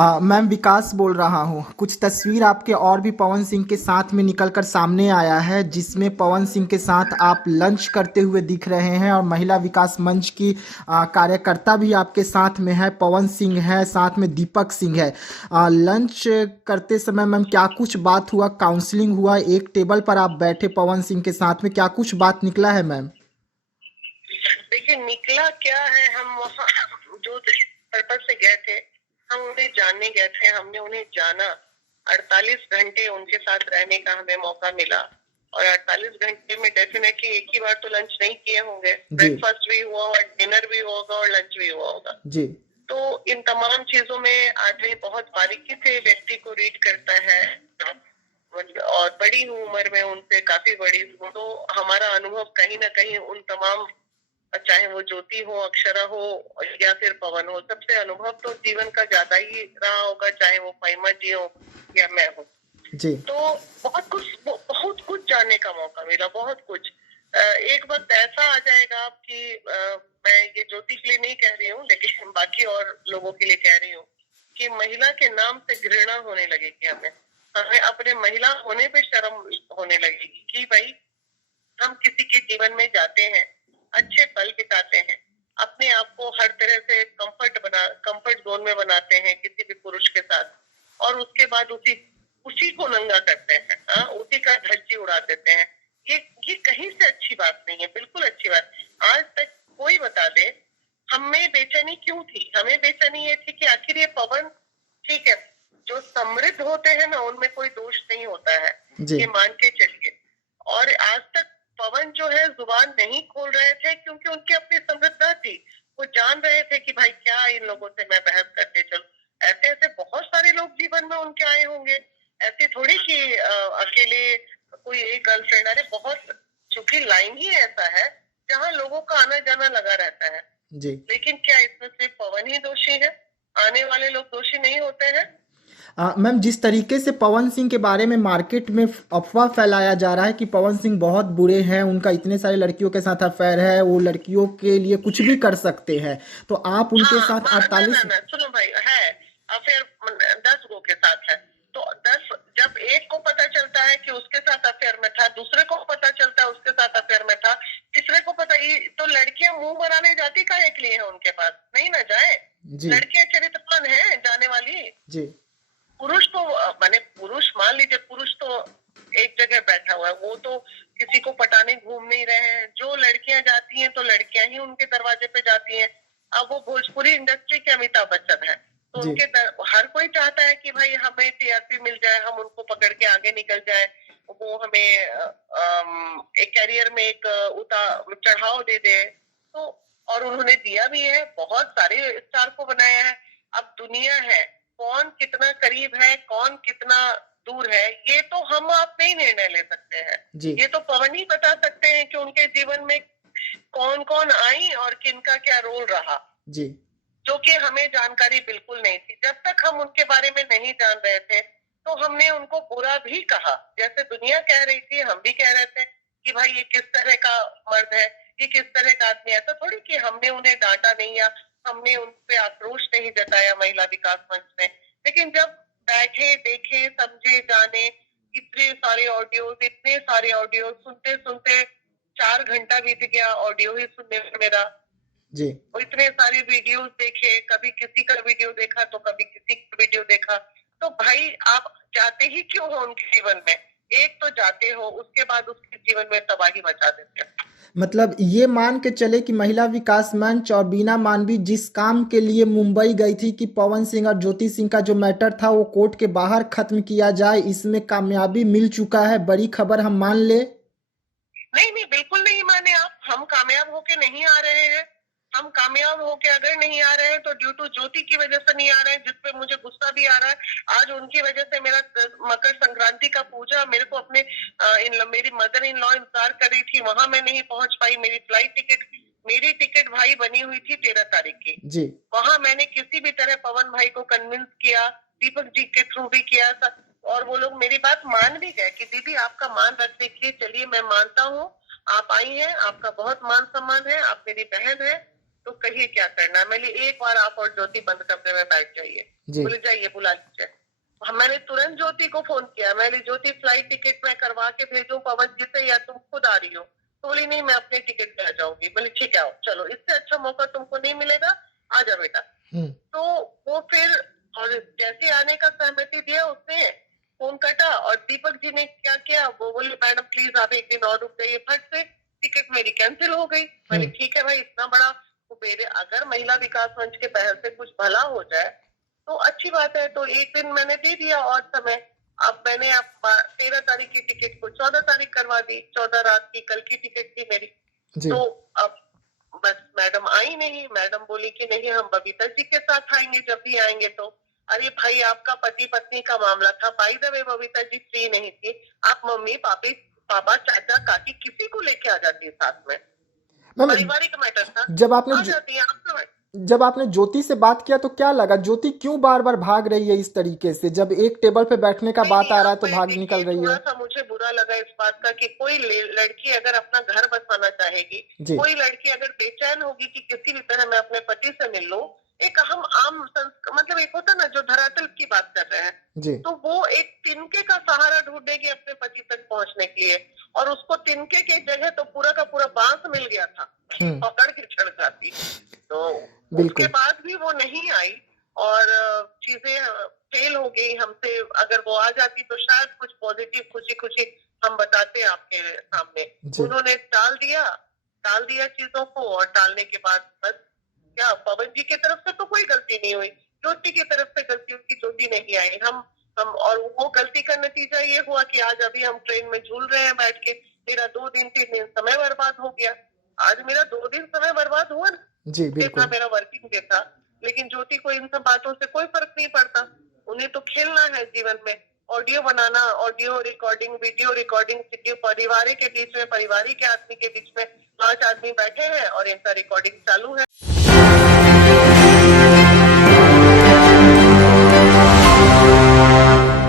Ma'am विकास बोल रहा हूँ। कुछ तस्वीर आपके और भी पवन सिंह के साथ में निकलकर सामने आया है, जिसमें पवन सिंह के साथ आप लंच करते हुए दिख रहे हैं और महिला विकास मंच की कार्यकर्ता भी आपके साथ में है। पवन सिंह है, साथ में दीपक सिंह है। लंच करते समय मैम क्या कुछ बात हुआ, काउंसलिंग हुआ, एक टेबल पर आप बैठे पवन सिंह के साथ में, क्या कुछ बात निकला है मैम? देखिए निकला क्या है, हम वहाँ जो पर्पज से गए थे, हम उन्हें जानने गए थे, हमने उन्हें जाना। 48 घंटे उनके साथ रहने का हमें मौका मिला और 48 घंटे में डेफिनेटली एक ही बार तो लंच नहीं किए होंगे। जी ब्रेकफास्ट भी हुआ और डिनर भी होगा और लंच भी हुआ होगा। जी तो इन तमाम चीजों में आदमी बहुत बारीकी से व्यक्ति को रीड करता है और बड़ी हूँ उम्र में, उनसे काफी बड़ी हूँ, तो हमारा अनुभव कहीं ना कहीं उन तमाम, चाहे वो ज्योति हो, अक्षरा हो या फिर पवन हो, सबसे अनुभव तो जीवन का ज्यादा ही रहा होगा, चाहे वो फाइमा जी हो या मैं हूँ। जी तो बहुत कुछ जानने का मौका मिला, बहुत कुछ। एक वक्त ऐसा आ जाएगा कि मैं ये ज्योति के लिए नहीं कह रही हूँ, लेकिन बाकी और लोगों के लिए कह रही हूँ कि महिला के नाम से घृणा होने लगेगी, हमें हमें अपने महिला होने पे शर्म होने लगेगी कि भाई हम किसी के जीवन में जाते हैं, अच्छे पल बिताते हैं, अपने आप को हर तरह से कंफर्ट जोन में बनाते हैं किसी भी पुरुष के साथ, और उसके बाद उसी उसी को नंगा करते हैं, हाँ, उसी का धज्जी उड़ा देते हैं। ये कहीं से अच्छी बात नहीं है, बिल्कुल अच्छी बात। आज तक कोई बता दे हमें बेचैनी क्यों थी? हमें बेचैनी ये थी कि आखिर ये पवन, ठीक है, जो समृद्ध होते हैं ना उनमें कोई दोष नहीं होता है, जी ये मान के चलिए। और आज तक पवन जो है जुबान नहीं खोल रहे थे क्योंकि उनकी अपनी समृद्धता थी। वो जान रहे थे कि भाई क्या इन लोगों से मैं बहस करते चलूं। ऐसे ऐसे बहुत सारे लोग जीवन में उनके आए होंगे, ऐसे थोड़ी कि अकेले कोई एक गर्लफ्रेंड। अरे बहुत, चूंकि लाइन ही ऐसा है जहाँ लोगों का आना जाना लगा रहता है। जी लेकिन क्या इसमें सिर्फ पवन ही दोषी है? आने वाले लोग दोषी नहीं होते हैं? मैम जिस तरीके से पवन सिंह के बारे में मार्केट में अफवाह फैलाया जा रहा है कि पवन सिंह बहुत बुरे हैं, उनका इतने सारे लड़कियों के साथ अफेयर है, वो लड़कियों के लिए कुछ भी कर सकते हैं, तो आप उनके हाँ, साथ ना ना 48। ना, सुनो भाई, है अफेयर 10 गो के साथ है, तो 10, जब एक को पता चलता है कि उसके साथ अफेयर में था, दूसरे को पता चलता है उसके साथ अफेयर में था, तीसरे को पता, ये तो लड़कियां मुंह बनाने जाती काहे के लिए है उनके पास? नहीं ना जाए? जी लड़कियां चरित्रवान है जाने वाली। जी पुरुष तो माने पुरुष, मान लीजिए पुरुष तो एक जगह बैठा हुआ है, वो तो किसी को पटाने घूम नहीं रहे हैं। जो लड़कियां जाती हैं तो लड़कियां ही उनके दरवाजे पे जाती हैं। अब वो भोजपुरी इंडस्ट्री के अमिताभ बच्चन है, तो जी हर कोई चाहता है कि भाई हमें टीआरपी मिल जाए, हम उनको पकड़ के आगे निकल जाए, वो हमें एक कैरियर में एक चढ़ाव दे दे। तो और उन्होंने दिया भी है, बहुत सारे स्टार को बनाया है। अब दुनिया है, कौन कितना करीब है, कौन कितना दूर है, ये तो हम आप नहीं निर्णय ले सकते हैं। जी ये तो पवन ही बता सकते हैं कि उनके जीवन में कौन कौन आई और किनका क्या रोल रहा, जी जो कि हमें जानकारी बिल्कुल नहीं थी। जब तक हम उनके बारे में नहीं जान रहे थे तो हमने उनको बुरा भी कहा, जैसे दुनिया कह रही थी हम भी कह रहे थे कि भाई ये किस तरह का मर्द है, ये किस तरह का आदमी है। ऐसा थोड़ी कि हमने उन्हें डांटा नहीं या हमने उन पे आक्रोश नहीं जताया महिला विकास मंच में। लेकिन जब बैठे, देखे, समझे, जाने, इतने सारे ऑडियो सुनते सुनते 4 घंटा बीत गया ऑडियो ही सुनने में मेरा। जी और इतने सारे वीडियोस देखे, कभी किसी का वीडियो देखा तो कभी किसी का वीडियो देखा। तो भाई आप जाते ही क्यों हो उनके जीवन में? एक तो जाते हो, उसके बाद उसके जीवन में तबाही मचा देते हो। मतलब ये मान के चले कि महिला विकास मंच और बीना मानवी जिस काम के लिए मुंबई गई थी कि पवन सिंह और ज्योति सिंह का जो मैटर था वो कोर्ट के बाहर खत्म किया जाए, इसमें कामयाबी मिल चुका है, बड़ी खबर हम मान ले। नहीं नहीं, बिल्कुल नहीं माने आप। हम कामयाब होके नहीं आ रहे हैं। हम कामयाब होके अगर नहीं आ रहे हैं तो ड्यू टू ज्योति की वजह से नहीं आ रहे हैं, जिसपे मुझे गुस्सा भी आ रहा है। आज उनकी वजह से मेरा मकर संक्रांति का पूजा, मेरे को अपने मेरी मदर इन लॉ इंतजार कर रही थी, वहां मैं नहीं पहुंच पाई। मेरी टिकट भाई बनी हुई थी 13 तारीख की। जी वहां मैंने किसी भी तरह पवन भाई को कन्विंस किया, दीपक जी के थ्रू भी किया था, और वो लोग मेरी बात मान भी गए कि दीदी आपका मान रख देखिए, चलिए मैं मानता हूँ, आप आई हैं, आपका बहुत मान सम्मान है, आप मेरी बहन है, तो कहिए क्या करना है। मैंने एक बार आप और ज्योति बंद कमरे में बैठ जाइए, जी। बोले जाइए बुला लीजिए। मैंने तुरंत ज्योति को फोन किया, मैंने ज्योति फ्लाइट टिकट मैं करवा के भेजूं पवन जी से या तुम खुद आ रही हो? तो बोली नहीं मैं अपने टिकट पे आ जाऊंगी। बोली ठीक है आओ, चलो इससे अच्छा मौका तुमको नहीं मिलेगा, आ जा बेटा। तो वो फिर और जैसे आने का सहमति दिया उसने, फोन कटा और दीपक जी ने क्या किया, वो बोले मैडम प्लीज आप एक दिन और रुक जाइए। फट से टिकट मेरी कैंसिल हो गई। मैंने ठीक है भाई, इतना बड़ा मेरे अगर महिला विकास मंच के पहल से कुछ भला हो जाए तो अच्छी बात है। तो एक दिन मैंने दे दिया और समय। अब मैंने अब 13 तारीख की टिकट को 14 तारीख करवा दी। 14 रात की कल की टिकट थी मेरी। तो अब बस मैडम आई नहीं। मैडम बोली कि नहीं हम बबीता जी के साथ आएंगे जब भी आएंगे। तो अरे भाई आपका पति पत्नी का मामला था। By the way Babita ji free नहीं थी, आप मम्मी पापा चाचा काकी किसी को लेके आ जाती है साथ में, पारिवारिक मैटर था, आ जाती है आपका। जब आपने ज्योति से बात किया तो क्या लगा, ज्योति क्यों बार बार भाग रही है इस तरीके से? जब एक टेबल पे बैठने का बात आ रहा है तो भाग निकल रही है। थोड़ा सा मुझे बुरा लगा इस बात का कि कोई लड़की अगर अपना घर बसाना चाहेगी, कोई लड़की अगर बेचैन होगी कि किसी भी तरह मैं अपने पति से मिल लूं, एक हम आम मतलब एक होता ना जो धरातल की बात कर रहे हैं, तो वो एक तिनके का सहारा ढूंढेगी अपने पति तक पहुंचने के लिए। और उसको तिनके की जगह तो पूरा का पूरा बांस मिल गया था, पकड़ के चढ़ जाती। तो उसके बाद भी वो नहीं आई और चीजें फेल हो गई हमसे। अगर वो आ जाती तो शायद कुछ पॉजिटिव खुशी खुशी हम बताते आपके सामने। उन्होंने टाल दिया चीजों को। और टालने के बाद बस क्या पवन जी की तरफ से तो कोई गलती नहीं हुई, ज्योति की तरफ से गलती हुई, ज्योति नहीं आई। हम और वो गलती का नतीजा ये हुआ कि आज अभी हम ट्रेन में झूल रहे हैं बैठ के। मेरा 2-3 दिन समय बर्बाद हो गया। आज मेरा 2 दिन समय बर्बाद हुआ ना जी बिल्कुल। मेरा वर्किंग डे था। लेकिन ज्योति को इन सब बातों से कोई फर्क नहीं पड़ता। उन्हें तो खेलना है जीवन में, ऑडियो बनाना, ऑडियो रिकॉर्डिंग, वीडियो रिकॉर्डिंग, परिवार के बीच में, परिवार के आदमी के बीच में 5 आदमी बैठे हैं और इनका रिकॉर्डिंग चालू है।